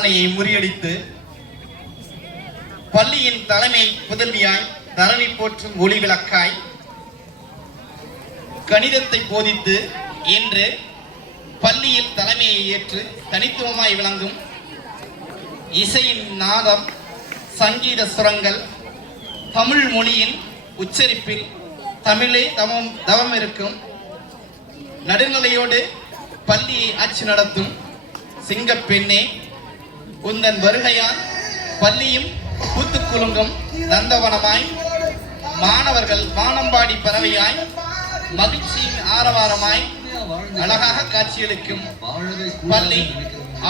சாதனையை முறியடித்து பள்ளியின் தலைமை புதல்வியாய் தரணி போற்றும் ஒளி விளக்காய் கணிதத்தை போதித்து இன்று பள்ளியில் தலைமையை ஏற்று தனித்துவமாய் விளங்கும் இசையின் நாதம், சங்கீத சுரங்கள், தமிழ் மொழியின் உச்சரிப்பில் தமிழே தவம் இருக்கும் நடுநிலையோடு பள்ளியை ஆட்சி நடத்தும் சிங்கப்பெண்ணே, உந்தன் வருகையால் பள்ளியும் பூத்துக்குலுங்கும் நந்தவனமாய், மாணவர்கள் வானம்பாடி பறவையாய், மகிழ்ச்சியின் ஆரவாரமாய் அழகாக காட்சியளிக்கும் பள்ளி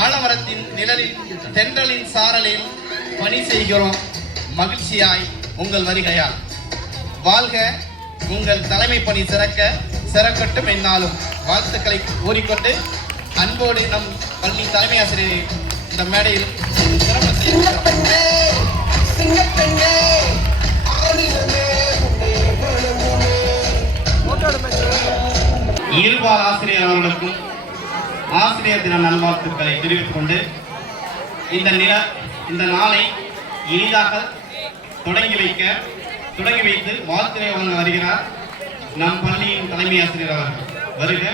ஆலமரத்தின் நிழலில் தென்றலின் சாரலில் பணி செய்கிறோம் மகிழ்ச்சியாய் உங்கள் வருகையால். வாழ்க உங்கள் தலைமை பணி சிறக்கட்டும் என்னாலும் வாழ்த்துக்களை கூறிக்கொண்டு அன்போடு நம் பள்ளி தலைமை ஆசிரியரை இந்த மேடையில் இருபால் ஆசிரியர் அவர்களுக்கும் ஆசிரியர் தின நல்வாழ்த்துக்களை தெரிவித்துக் கொண்டு இந்த நாளை இனிதாக தொடங்கி வைத்து வாழ்த்துரை வழங்க வருகிறார் நம் பள்ளியின் தலைமை ஆசிரியர் அவர்கள். வருக,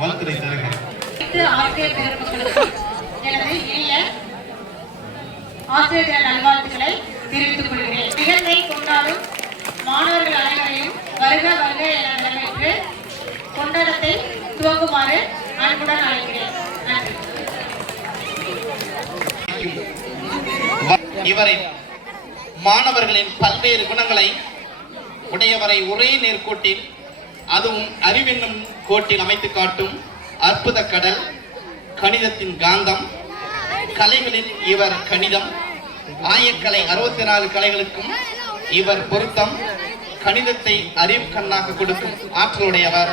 வாழ்த்துரை தருகிறார். ஆசிரியர் தின நல்வாழ்த்துக்களை தெரிவித்துக் கொள்கிறேன். நிகழ்வை கொண்டாடும் மாணவர்கள் அனைவரையும் வருக வருக என வரவேற்று கொண்டாட்டத்தை துவங்குமாறு அன்புடன் அழைக்கிறேன். நன்றி. இவரை மாணவர்களின் பல்வேறு குணங்களை உடையவரை ஒரே நேர்கோட்டில், அதுவும் அறிவென்னும் கோட்டில் அமைத்து காட்டும் அற்புத கடல், கணிதத்தின் காந்தம், கலைகளில் இவர் கணிதம், ஆயக்கலை 64 கலைகளுக்கும் இவர் பொருத்தம், கணிதத்தை அறிவு கண்ணாக கொடுக்கும் ஆற்றலுடையவர்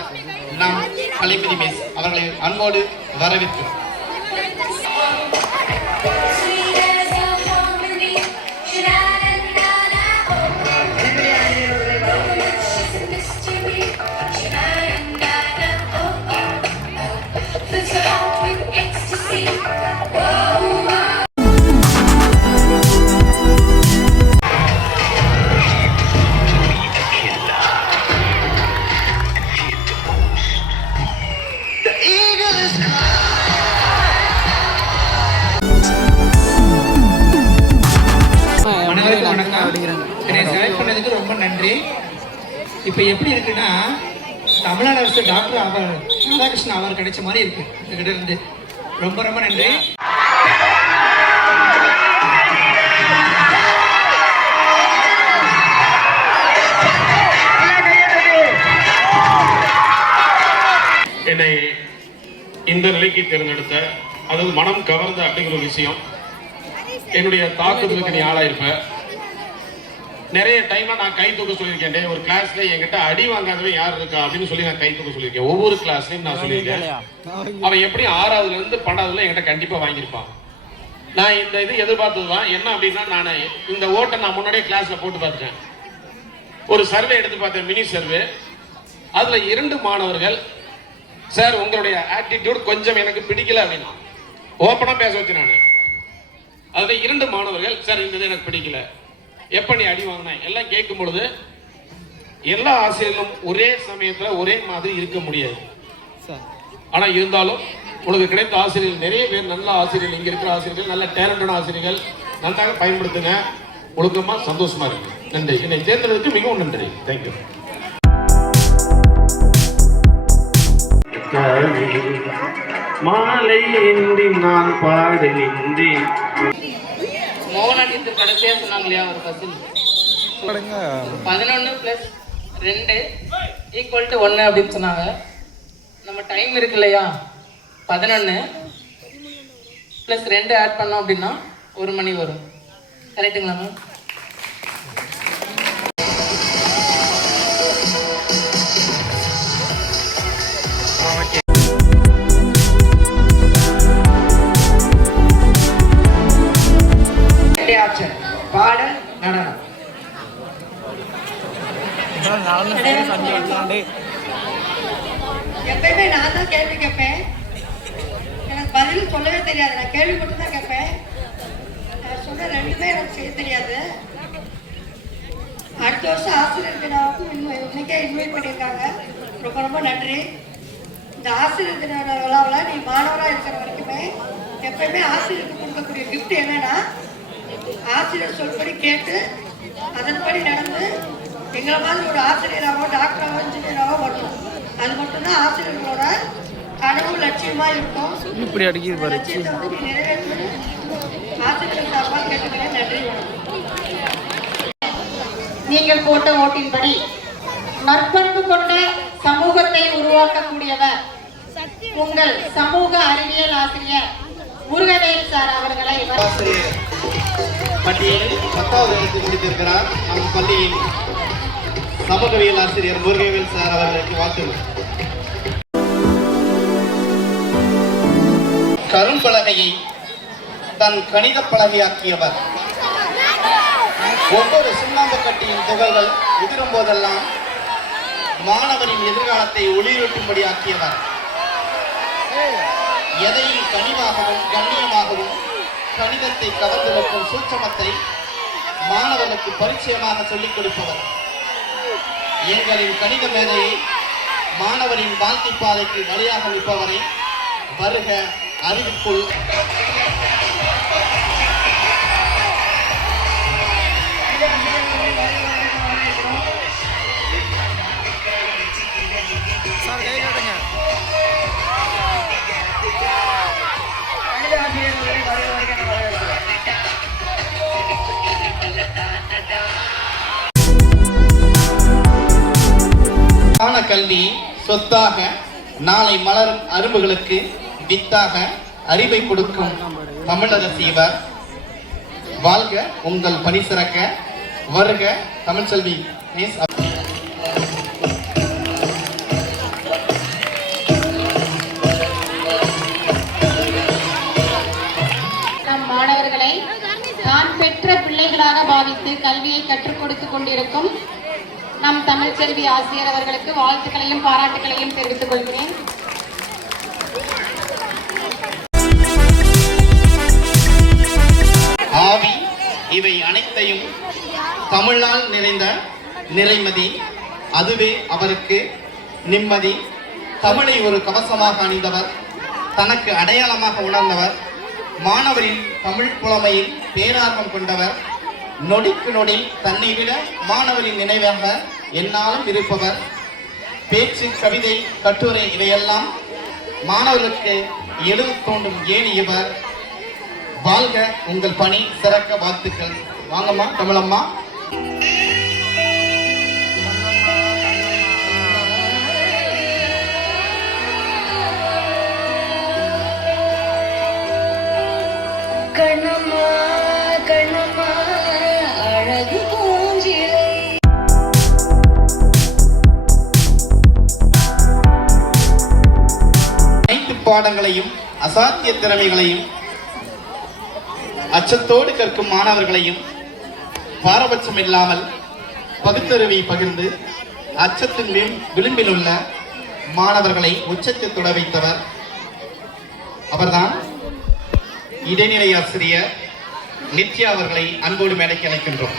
நம் கலைமதி மிஸ் அவர்களை அன்போடு வரவேற்கிறோம். என்னை செலக்ட் பண்ணதுக்கு ரொம்ப நன்றி. இப்போ எப்படி இருக்குன்னா, தமிழ்நாடு அரசு டாக்டர் ராதாகிருஷ்ணன் அவர் கிடைச்ச மாதிரி இருக்கு என்கிட்ட இருந்து. ரொம்ப ரொம்ப நன்றி. என்னை இந்த நிலைக்கு தேர்ந்தெடுத்த, அதாவது மனம் கவர்ந்த அப்படிங்கிற ஒரு விஷயம், என்னுடைய தாக்குதலுக்கு நீ ஆளாயிருப்ப. நிறைய டைமா நான் கை தூக்க சொல்லியிருக்கேன். ஒரு கிளாஸ்ல என்கிட்ட அடி வாங்காதவன் யார் இருக்கா அப்படின்னு சொல்லி நான் கை தூக்க சொல்லியிருக்கேன். ஒவ்வொரு கிளாஸ்லயும் நான் சொல்லியிருக்கேன். அவன் எப்படி 6வதுல இருந்து 12வதுல என்கிட்ட கண்டிப்பா வாங்கியிருப்பான். நான் இந்த இது எதிர்பார்த்ததுதான். என்ன அப்படின்னா, நான் இந்த ஓட்டை நான் முன்னாடியே கிளாஸ்ல போட்டு பார்த்துட்டேன். ஒரு சர்வே எடுத்து பார்த்தேன், மினி சர்வே. அதுல 2 மாணவர்கள், சார் உங்களுடைய ஆட்டிடியூட் கொஞ்சம் எனக்கு பிடிக்கல அப்படின்னா ஓப்பனா பேச வச்சு நான். அதுல 2 மாணவர்கள், சார் இந்த எனக்கு பிடிக்கல, எப்ப நீ அடி வாங்கின எல்லாம் கேட்கும் பொழுது, எல்லா ஆசிரியர்களும் ஒரே சமயத்துல ஒரே மாதிரி இருக்க முடியாது. ஆனா இருந்தாலும் உனக்கு கிடைத்த ஆசிரியர்கள் நிறைய பேர் நல்ல ஆசிரியர்கள், இங்க இருக்கிற ஆசிரியர்கள் நல்ல டேலண்டான ஆசிரியர்கள், நன்றாக பயன்படுத்துங்க. ஒழுக்கமா சந்தோஷமா இருக்கு. நன்றி. என்னை தேர்ந்தெடுத்து மிகவும் நன்றி. தேங்க்யூ. மாலை நான் பாடுகின்றேன். மோகனாண்டியத்தில் கடைசியா சொன்னாங்க இல்லையா ஒரு பசில், 11 + 2 = 1 அப்படின்னு சொன்னாங்க. நம்ம டைம் இருக்கு இல்லையா, 11 + 2 ஆட் பண்ணோம் அப்படின்னா 1 மணி வரும். கரெக்டுங்களா மேம்? பாடல், நடனம். எப்பயுமே நான் தான் கேள்வி கேட்பேன். எனக்கு பதில் சொல்லவே தெரியாது. நான் கேள்வி மட்டும் தான் கேட்பேன். சொன்ன ரெண்டுமே எனக்கு செய்ய தெரியாது. அடுத்த வருஷம் ஆசிரியர் தினம் இன்னைக்கே இன்வைட் பண்ணியிருக்காங்க. ரொம்ப ரொம்ப நன்றி. இந்த ஆசிரியர் தின விழாவில் நீ மாணவராக இருக்கிற வரைக்குமே எப்பயுமே ஆசிரியருக்கு கொடுக்கக்கூடிய கிஃப்ட் என்னன்னா, ஆசிரியர் சொல்படி கேட்டு அதன்படி நடந்து எங்களை மாதிரி ஒரு ஆசிரியராகவோ டாக்டராகவோ இன்ஜினியராகவோ வரணும். அது மட்டும்தான் ஆசிரியர்களோட கனவு லட்சியமாக இருக்கும். லட்சியத்தை வந்து நீ நிறைவேற்று ஆசிரியர் சார்பாக கேட்டுக்கிறேன். நன்றி. நீங்கள் போட்ட ஓட்டின்படி நற்பண்பு கொண்ட சமூகத்தை உருவாக்கக்கூடியவர் உங்கள் சமூக அறிவியல் ஆசிரியர் முருகவேல் சார் அவர்களை ஆசிரியர் பட்டியலில் 10வது இடத்தில் முடித்திருக்கிறார். நம் பள்ளியின் சமூகவியல் ஆசிரியர் முருகவேல் சார் அவர்களுக்கு வாழ்த்துக்கள். கரும்பலகையை தன் கணித பலகையாக்கியவர். ஒவ்வொரு சுண்ணாம்பு கட்டியின் துகள்கள் உதிரும் போதெல்லாம் மாணவரின் எதிர்காலத்தை ஒளியூட்டும்படி ஆக்கியவர். எதையும் கனிவாகவும் கண்ணியமாகவும் கணிதத்தை கவர்ந்திருக்கும் சூட்சமத்தை மாணவர்களுக்கு பரிச்சயமாக சொல்லிக் கொடுப்பவர். எங்களின் கணித மேதையை மாணவரின் வாழ்க்கை பாதைக்கு வழியாக நிற்பவரை வருக அறிவுக்குள். கல்வி சொத்தாக நாளை மலரும் அரும்புகளுக்கு வித்தாக அறிவை கொடுக்கும் தமிழரசி இவர். வாழ்க உங்கள் பணி சிறக்க. வருக தமிழ்ச்செல்வி மிஸ். நம் மாணவர்களை தான் பெற்ற பிள்ளைகளாக பாவித்து கல்வியை கற்றுக் கொடுத்துக் கொண்டிருக்கும் நம் தமிழ்ச்செல்வி ஆசிரியர் அவர்களுக்கு வாழ்த்துக்களையும் பாராட்டுகளையும் தெரிவித்துக் கொள்கிறேன். ஆவி இவை அனைத்தையும் தமிழால் நிறைந்த நிறைமதி, அதுவே அவருக்கு நிம்மதி. தமிழை ஒரு கவசமாக அணிந்தவர், தனக்கு அடையாளமாக உணர்ந்தவர், மாணவரின் தமிழ் புலமையில் பேரார்வம் கொண்டவர், நொடிக்கு நொடி தன்னை விட மாணவரின் நினைவாக எந்நாளும் இருப்பவர். பேச்சு, கவிதை, கட்டுரை இவையெல்லாம் மாணவர்களுக்கு எழுத தோண்டும் ஏணி இவர். வாழ்க உங்கள் பணி சிறக்க. வாழ்த்துக்கள். வாங்கம்மா தமிழம்மா. கண்ணம்மா கண்ணம்மா அழகு பூஞ்சிலை. அனைத்து பாடங்களையும் அசாத்திய திறமைகளையும் அச்சத்தோடு கற்கும் மாணவர்களையும் பாரபட்சம் இல்லாமல் பகுத்தறிவை பகிர்ந்து அச்சத்தின் விளிம்பில் உள்ள மாணவர்களை உச்சத்தில் தொட வைத்தவர் அவர்தான் இடைநிலை ஆசிரியர் நித்யா அவர்களை அன்போடு மேடைக்கு அழைக்கின்றோம்.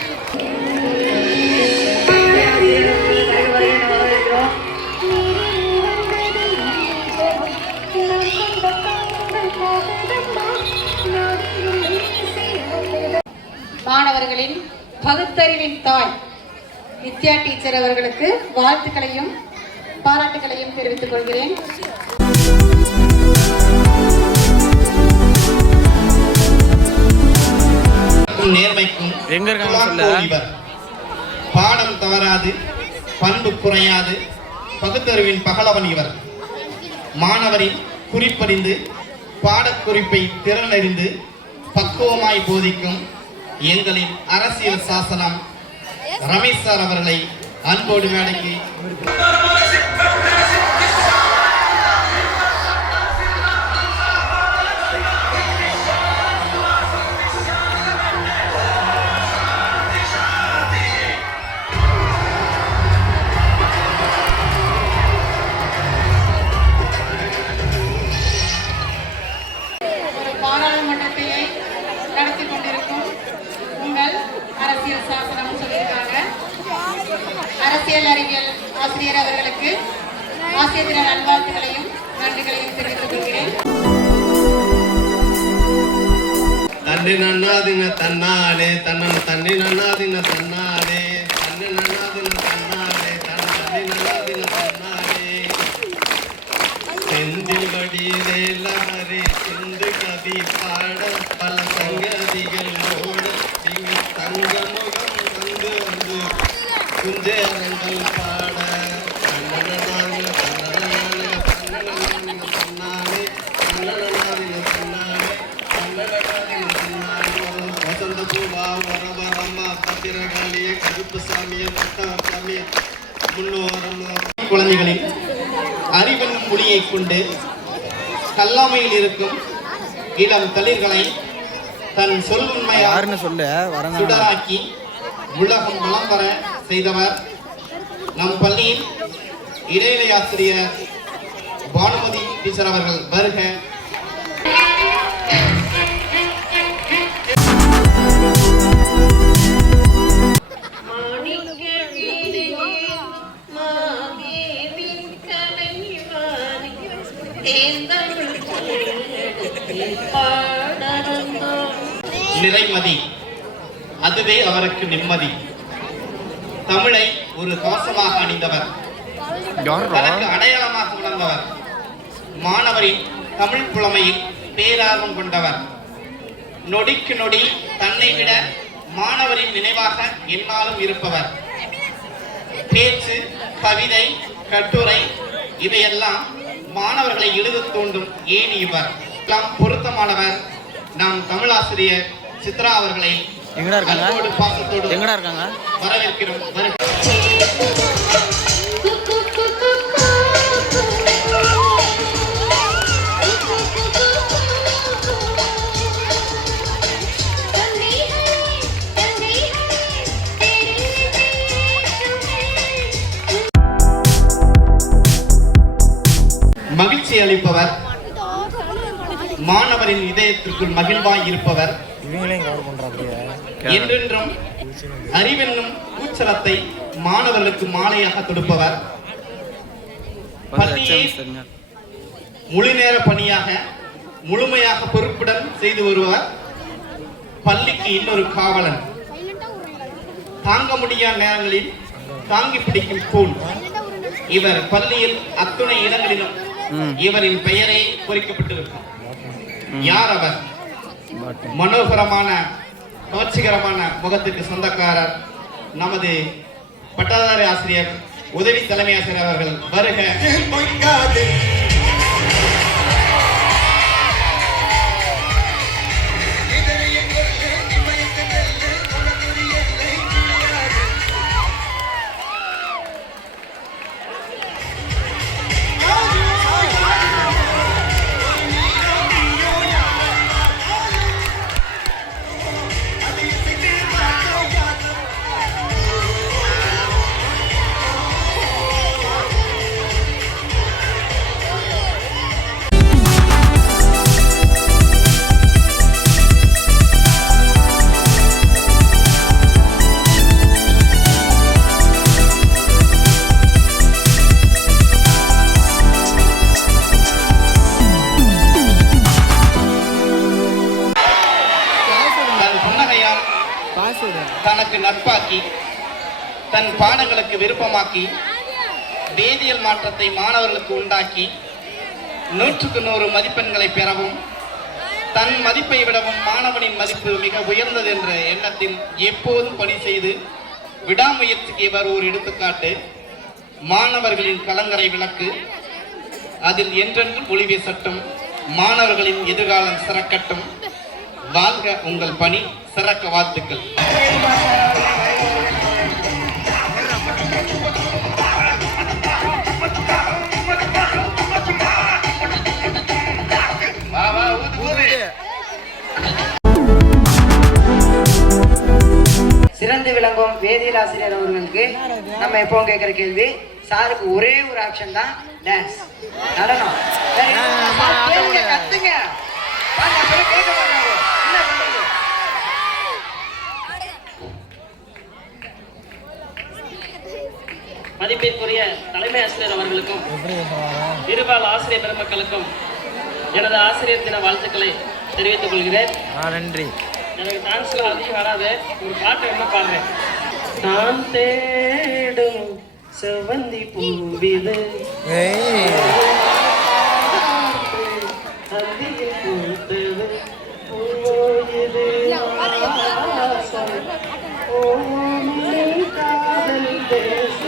மாணவர்களின் பகுத்தறிவின் தாய் நித்யா டீச்சர் அவர்களுக்கு வாழ்த்துக்களையும் பாராட்டுகளையும் தெரிவித்துக் கொள்கிறேன். நேர்மைக்கும் பாடம் தவறாது, பண்பு குறையாது, பகுத்தறிவின் பகலவன் இவர். மாணவரின் குறிப்பறிந்து பாடக்குறிப்பை திறனறிந்து பக்குவமாய் போதிக்கும் எங்களின் அரசியல் சாசனம் ரமேஷ் சார் அவர்களை அன்போடு மேடைக்கு பாராளுமன்றத்தையே நடத்தி கொண்டிருக்கும் சூழல் அறிவியல் ஆசிரியர் அவர்களுக்கு ஆசிரியர் தின நல்வாழ்த்துக்களையும் நன்றிகளையும் தெரிவித்துக் கொள்கிறேன். தன்னி நன்னாதின தன்னாலே தன்னன் தன்னி நன்னாதின தன்னாலே தன்னி நன்னாதின தன்னாலே தன்னி நன்னாதின தன்னாலே செந்தில் வடிவேலரி சிந்து கவி பாட பல சங்கதிகள் ஓட தங்க முகம் வந்து வந்து குஞ்சேரங்கள் பாட தன்னனாதின தன்னாலே தன்னனாதின தன்னாலே தன்னனாதின தன்னாலே வசந்த பூவா வரவரம்மா பத்திரகாளிய கருப்பு சாமிய சாமிய முன்னோரம் குழந்தைகளின் அறிவென்னும் மொழியை கொண்டு கல்லாமையில் இருக்கும் இளம் தளிர்களை தன் சொல் உண்மையார் சுடராக்கி உலகம் வளம் வர செய்தவர் நம் பள்ளியின் இடைநிலை ஆசிரியர் பானுமதி டீச்சர் அவர்கள். வருக. நிறைமதி, அதுவே அவருக்கு நிம்மதி. தமிழை ஒரு கவசமாக அணிந்தவர், தனக்கு அடையாளமாக உணர்ந்தவர், மாணவரின் தமிழ் புலமையில் பேரார்வம் கொண்டவர், நொடிக்கு நொடி தன்னை விட மாணவரின் நினைவாக எந்நாளும் இருப்பவர். பேச்சு, கவிதை, கட்டுரை இவையெல்லாம் மாணவர்களை எழுத தூண்டும் ஏன் இவர் பொருத்தமானவர். நாம் தமிழாசிரியர் சித்ரா அவர்களை அன்போடு பாசத்தோடு வரவேற்கிறோம். மகிழ்ச்சி அளிப்பவர், மாணவரின் இதயத்திற்குள் மகிழ்வாய் இருப்பவர், என்றென்றும் அறிவென்னும் கூச்சலத்தை மாணவர்களுக்கு மாலையாக தொடுப்பவர், பள்ளியை முழு நேர பணியாக முழுமையாக பொறுப்புடன் செய்து வருவார், பள்ளிக்கு இன்னொரு காவலன், தாங்க முடியாத நேரங்களில் தாங்கி பிடிக்கும் தூண். இவர் பள்ளியில் அத்துணை இடங்களிலும் இவரின் பெயரே பொறிக்கப்பட்டிருக்கும். யார் அவர்? மனோகரமான கவர்ச்சிகரமான முகத்துக்கு சொந்தக்காரர் நமது பட்டதாரி ஆசிரியர் உதவி தலைமை ஆசிரியர் அவர்கள். வருக. தனக்கு நட்பாக்கி தன் பாடங்களுக்கு விருப்பமாக்கி வேதியியல் மாற்றத்தை மாணவர்களுக்கு உண்டாக்கி 100க்கு 100 மதிப்பெண்களை பெறவும் தன் மதிப்பை விடவும் மாணவனின் மதிப்பு மிக உயர்ந்தது என்ற எண்ணத்தில் எப்போதும் பணி செய்து விடாமுயற்சிக்கு இவர் ஒரு எடுத்துக்காட்டு. மாணவர்களின் கலங்கரை விளக்கு, அதில் என்றென்றும் ஒளி வீசட்டும். மாணவர்களின் எதிர்காலம் சிறக்கட்டும். வாழ்க உங்கள் பணி சிறக்க. வாழ்த்துக்கள். சிறந்து விளங்கும் வேதியியல் ஆசிரியர் அவர்களுக்கு நம்ம எப்பவும் கேட்கிற கேள்வி, சாருக்கு ஒரே ஒரு ஆப்ஷன் தான் டான்ஸ், நடனம். கத்துங்க. மதிப்பிற்குரிய தலைமை ஆசிரியர் அவர்களுக்கும் இருபால் ஆசிரியர் பெருமக்களுக்கும் எனது ஆசிரியர் தின வாழ்த்துக்களை தெரிவித்துக் கொள்கிறேன். நன்றி. எனக்கு டான்ஸ்லாம் அதிகம் வராது, ஒரு பாட்டு என்ன பாடுறேன். நான் தேடும் செவ்வந்தி பூவிது அந்தியில் பூத்தது பூவோயது வாசம் ஓமிலே காதல் தேசம்.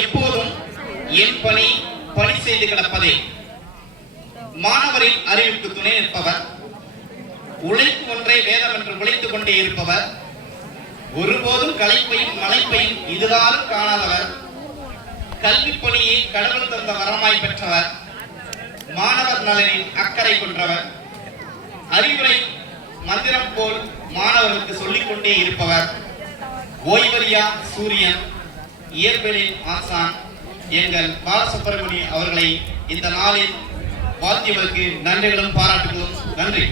எப்போதும் என் பணி பணி செய்து கிடப்பதே. மாணவரின் அறிவுக்கு துணை நிற்பவர், உழைப்பு ஒன்றை வேதம் என்று உழைத்துக் கொண்டே இருப்பவர், ஒருபோதும் களைப்பையும் மலைப்பையும் இதுகாலும் காணாதவர், கல்வி பணியை கடவுள் தந்த வரமாய் பெற்றவர், மாணவர் நலனில் அக்கறை கொண்டவர், அறிவுரை மந்திரம் போல் மாணவர்களுக்கு சொல்லிக் கொண்டே இருப்பவர், ஓய்வறியா சூரியன், இயற்பியலின் ஆசான் எங்கள் பாலசுப்ரமணியம் அவர்களை இந்த நாளில் வாழ்த்தியவருக்கு நன்றிகளும் பாராட்டுகளும். நன்றி.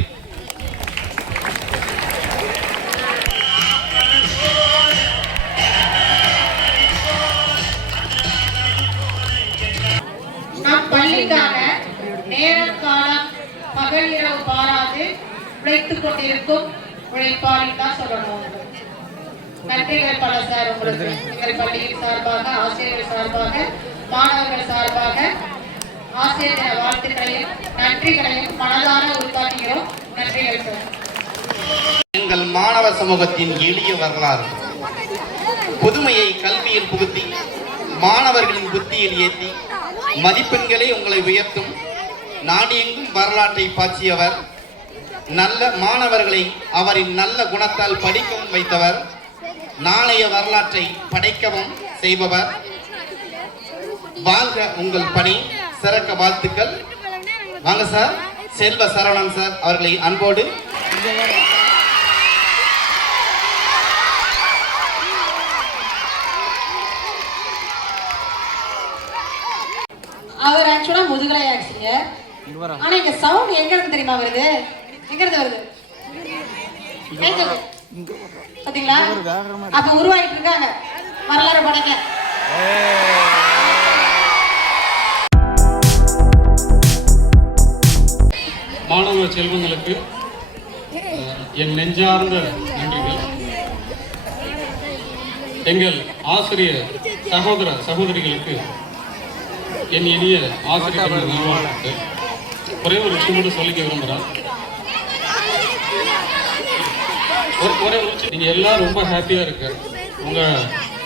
நம் பள்ளிக்காக நேரம் காலம் பகல் இரவு பாராது உழைத்துக் கொண்டிருக்கும் உழைப்பாளி தான் சொல்லணும். நன்றிகள் பல சார் உங்களுக்கு. எங்கள் பள்ளியின் சார்பாக, ஆசிரியர்கள் சார்பாக, மாணவர்கள் சார்பாக ஆசிரியர் தின வாழ்த்துக்களையும் நன்றிகளையும் மனதார உருவாக்குகிறோம். நன்றிகள் சார். எங்கள் மாணவ சமூகத்தின் எளிய வரலாறு புதுமையை கல்வியில் புகுத்தி மாணவர்களின் புத்தியில் ஏற்றி மதிப்பெண்களை உங்களை உயர்த்தும் நாடெங்கும் வரலாற்றை பாய்ச்சியவர், நல்ல மாணவர்களை அவரின் நல்ல குணத்தால் படிக்கவும் வைத்தவர், நாளைய வரலாற்றை படைக்கவும் செய்பவர். வாழ்க உங்கள் பணி சிறக்க வாழ்த்துக்கள். வாங்க சார், செல்வ சரவணன் சார் அவர்களை அன்போடு. அவர் ஆக்சுவலா முதுகலை ஆசிரியர். ஆனா இங்க சவுண்ட் எங்க இருந்து தெரியுமா வருது? எங்க இருந்து வருது? பாத்தீங்களா? அப்ப உருவாயிட்டு இருக்காங்க. வரலாறு படைங்க. மாணவ செல்வங்களுக்கு என் நெஞ்சார்ந்த நன்றிகள். எங்கள் ஆசிரியர் சகோதர சகோதரிகளுக்கு என் இனிய ஆசிரியர் நல்வாழ்த்துக்கள். ஒரே ஒரு விஷயம் மட்டும் சொல்லிக்க விரும்புகிறேன். ஒரே ஒரு விஷயம், நீங்கள் எல்லாம் ரொம்ப ஹாப்பியாக இருக்கு.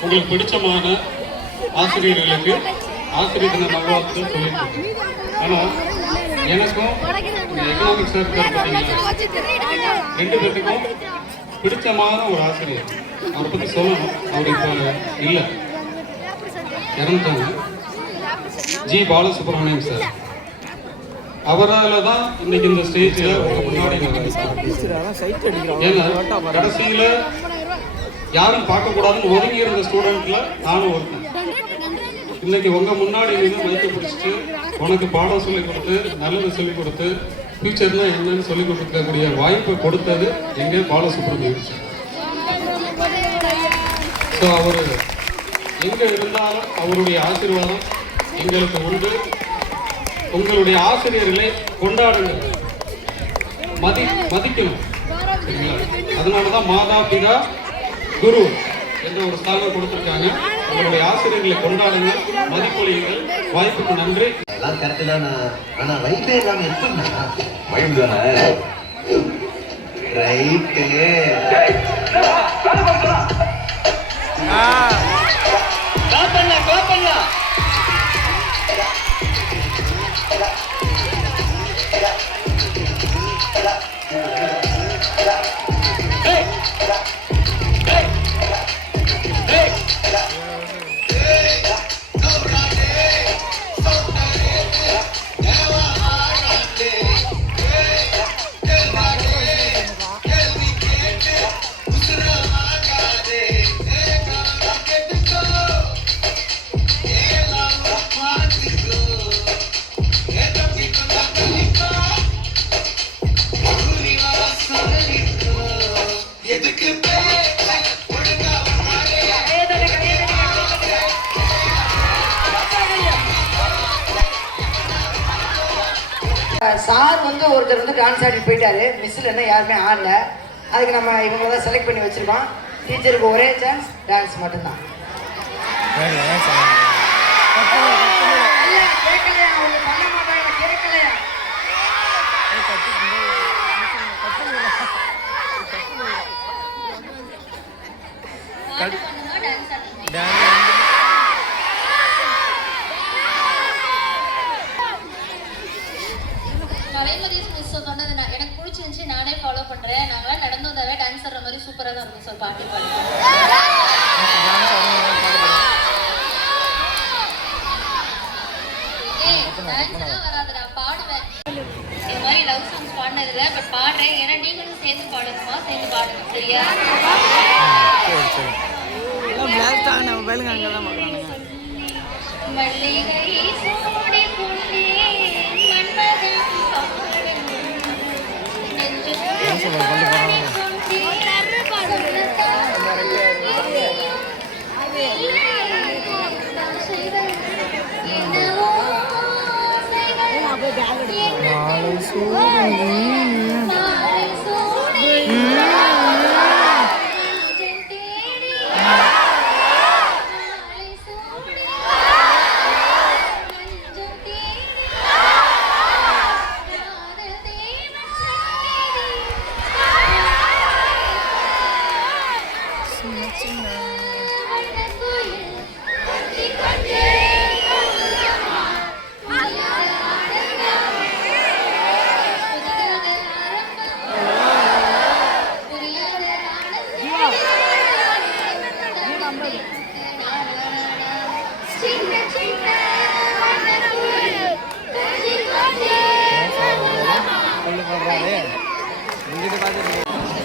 உங்களுக்கு பிடிச்சமான ஆசிரியர்களுக்கு ஆசிரியர் தின நல்வாழ்த்துக்கள் சொல்லியிருக்கேன். ஆனால் எனக்கும் எக்கனாமிக்ஸ் சார் பார்த்தீங்கன்னா ரெண்டு பேருக்கும் பிடிச்சமான ஒரு ஆசிரியர், அவரை பற்றி சொல்லணும். அவர் இப்போ இல்லை, இறந்துட்டாங்க. G Balasubramaniam sir. அவரால் தான் இன்னைக்கு இந்த ஸ்டேஜில் முன்னாடி ஏன்னா கடைசியில் யாரும் பார்க்கக்கூடாதுன்னு ஒதுங்கி இருந்த ஸ்டூடெண்ட்ல நானும் ஒருத்தன். இன்னைக்கு உங்க முன்னாடி நின்று மைக்க பிடிச்சிட்டு உனக்கு பாடம் சொல்லிக் கொடுத்து நல்லது சொல்லிக் கொடுத்து ஃபியூச்சர்னா என்னன்னு சொல்லிக் கொடுக்கக்கூடிய வாய்ப்பை கொடுத்தது எங்கே பாலசுப்ரமணியம் சார். ஸோ அவர் எங்கே இருந்தாலும் அவருடைய ஆசீர்வாதம் எங்களுக்கு உண்டு. உங்களுடைய ஆசிரியர்களை கொண்டாடுங்கள், மதிக்கணும். சரிங்களா? அதனால தான் மாதா பிதா குரு என்ற ஒரு ஸ்தானம் கொடுத்துருக்காங்க. உங்களுடைய ஆசிரியர்களை கொண்டாடுங்க, மதிப்பொழியுங்கள். வாய்ப்புக்கு நன்றி. எல்லாம் கரெக்டு தான். ஆனால் வைப்பே இல்லாமல் இருக்குண்ணா. வைப்பு தானே ரைட்டு. சார் வந்து ஒருத்தர் வந்து டான்ஸ் ஆடி போயிட்டாரு, மிஸ்ஸில் என்ன யாருமே ஆடல. அதுக்கு நம்ம இவங்க தான் செலக்ட் பண்ணி வச்சிருக்கோம். டீச்சருக்கு ஒரே சான்ஸ், டான்ஸ் மட்டும்தான். கேட்கலையா? அவங்க பண்ண மாட்டாங்க, கேட்கலையா? எனக்கு பிடிச்சிருந்துச்சு, நானே ஃபாலோ பண்றேன். நாங்களாம் நடந்து வந்தாவே டான்ஸ் ஆடுற மாதிரி சூப்பரா தான் இருக்கும் சார். பாட்டு டான்ஸ் எல்லாம் வராதுடா, பாடுவேன். இந்த மாதிரி லவ் சாங்ஸ் பாடினதில்ல, பட் பாடுறேன். ஏன்னா நீங்களும் சேர்ந்து பாடணுமா, சேர்ந்து பாடணும், சரியா? மல்லிகை சூடி கொண்டே மன்மதன் பாடும் நெஞ்சு கொண்டே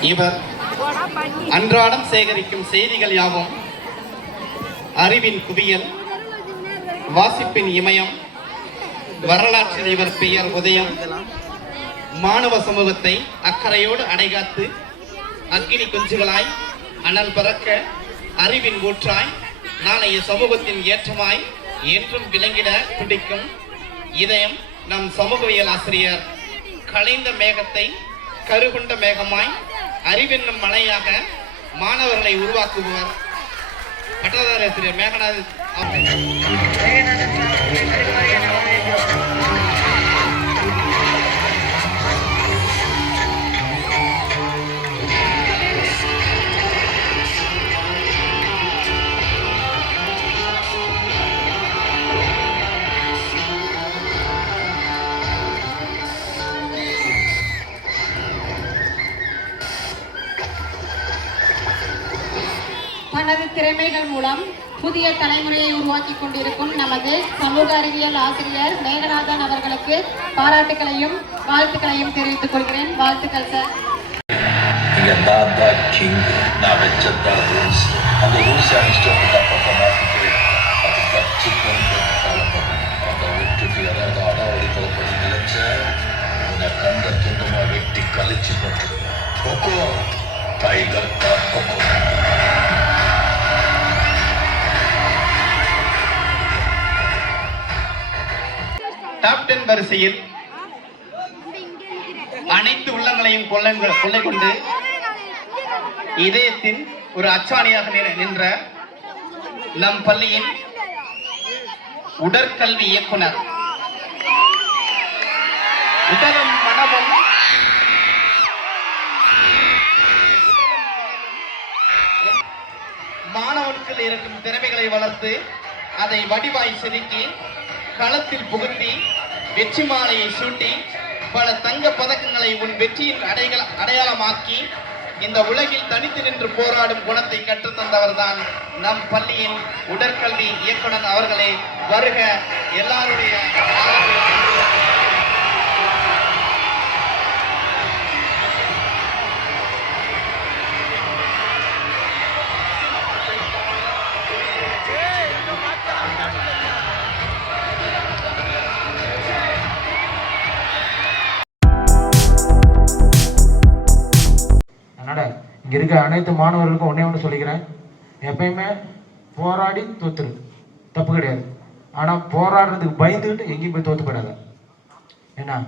இவர் அன்றாடம் சேகரிக்கும் செய்திகள் யாவும் அறிவின் குவியல், வாசிப்பின் இமயம். வரலாற்றில் இவர் பெயர் உதயம். மாணவ சமூகத்தை அக்கறையோடு அடைகாத்து அக்கினி குஞ்சுகளாய் அனல் பறக்க அறிவின் ஊற்றாய் நாளைய சமூகத்தின் ஏற்றமாய் என்றும் விளங்கிட துடிக்கும் இதயம் நம் சமூகவியல் ஆசிரியர். கலைந்த மேகத்தை கருகொண்ட மேகமாய் அறிவென்னும் மலையாக மாணவர்களை உருவாக்குபவர் பட்டதாரி ஆசிரியர் மேகநாத். தனது திறமைகள் மூலம் புதிய தலைமுறையை உருவாக்கி கொண்டிருக்கும் நமது சமூக அறிவியல் ஆசிரியர் மேகநாதன் அவர்களுக்கு பாராட்டுகளையும் வாழ்த்துக்களையும் தெரிவித்துக் கொள்கிறேன். வாழ்த்துக்கள் சார். டாப் 10 வரிசையில் அனைத்து உள்ளங்களையும் கொள்ளை கொண்டு இதயத்தின் ஒரு அச்சாணியாக நின்ற நம் பள்ளியின் உடற்கல்வி இயக்குனர், உடலும் மனமும் மாணவனுக்குள் இருக்கும் திறமைகளை வளர்த்து அதை வடிவாய் செதுக்கி களத்தில் புகுத்தி வெற்றி மாலையை சூட்டி பல தங்க பதக்கங்களை உன் வெற்றியின் அடையாளமாக்கி இந்த உலகில் தனித்து நின்று போராடும் குணத்தை கற்றுத்தந்தவர்தான் நம் பள்ளியின் உடற்கல்வி இயக்குனர் அவர்களே. வருக. எல்லாருடைய இங்கே இருக்க அனைத்து மாணவர்களுக்கும் ஒன்று சொல்லிக்கிறேன். எப்பயுமே போராடி தோத்துரு, தப்பு கிடையாது. ஆனால் போராடுறதுக்கு பயந்துக்கிட்டு எங்கேயும் போய் தோத்து போயிடாத. என்ன